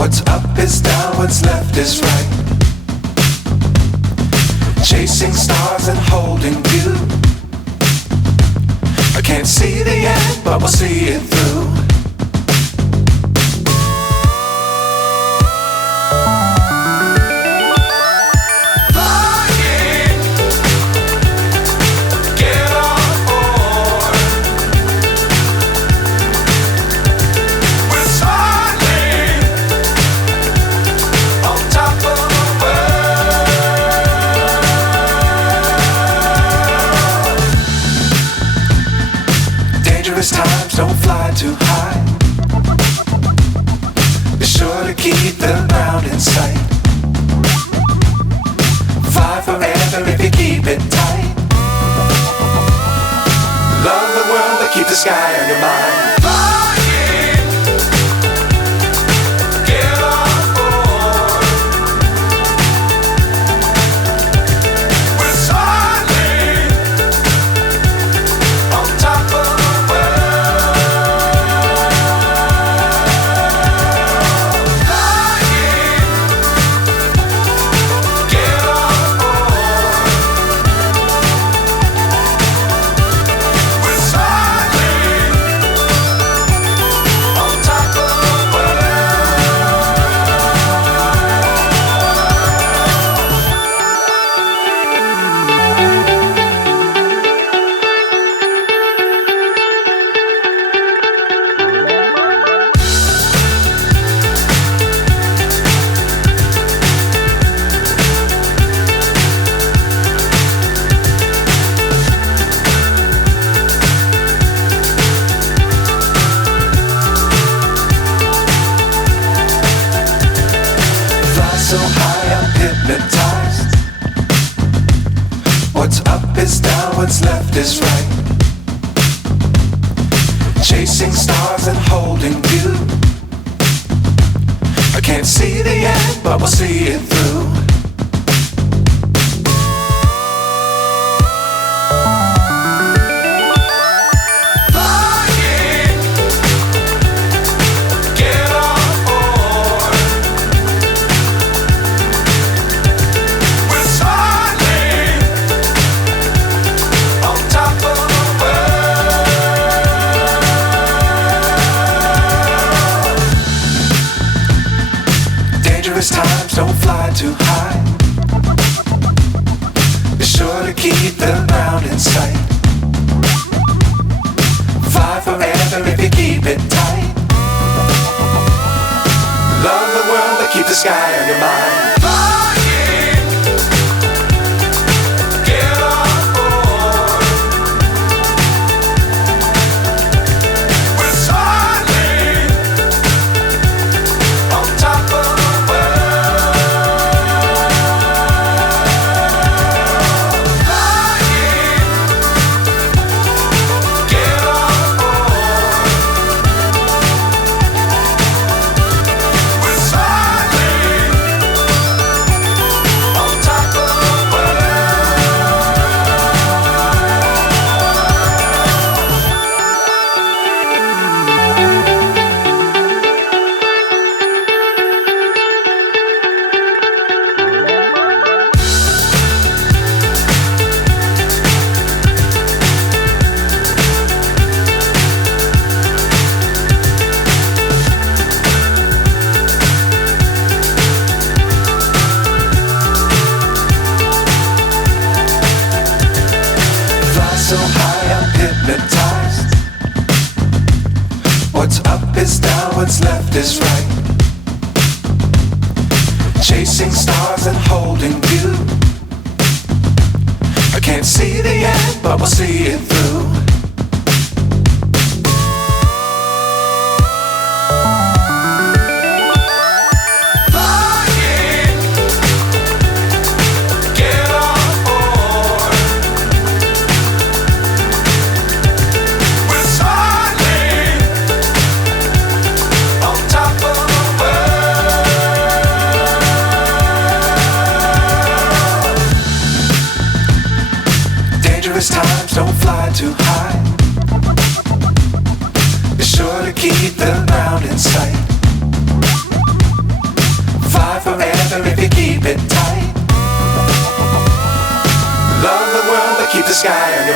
What's up is down, what's left is right. Chasing stars and holding you. I can't see the end, but we'll see it through. Times don't fly too high. Be sure to keep the ground in sight. Fly forever if you keep it tight. Love the world but keep the sky on your mind. So high I'm hypnotized. What's up is down, what's left is right. Chasing stars and holding you. I can't see the end, but we'll see it through. Times don't fly too high. Be sure to keep the ground in sight. Fly forever if you keep it tight. Love the world but keep the sky on your mind. So high I'm hypnotized. What's up is down, what's left is right. Chasing stars and holding you. I can't see the end, but we'll see it through. Times don't fly too sky.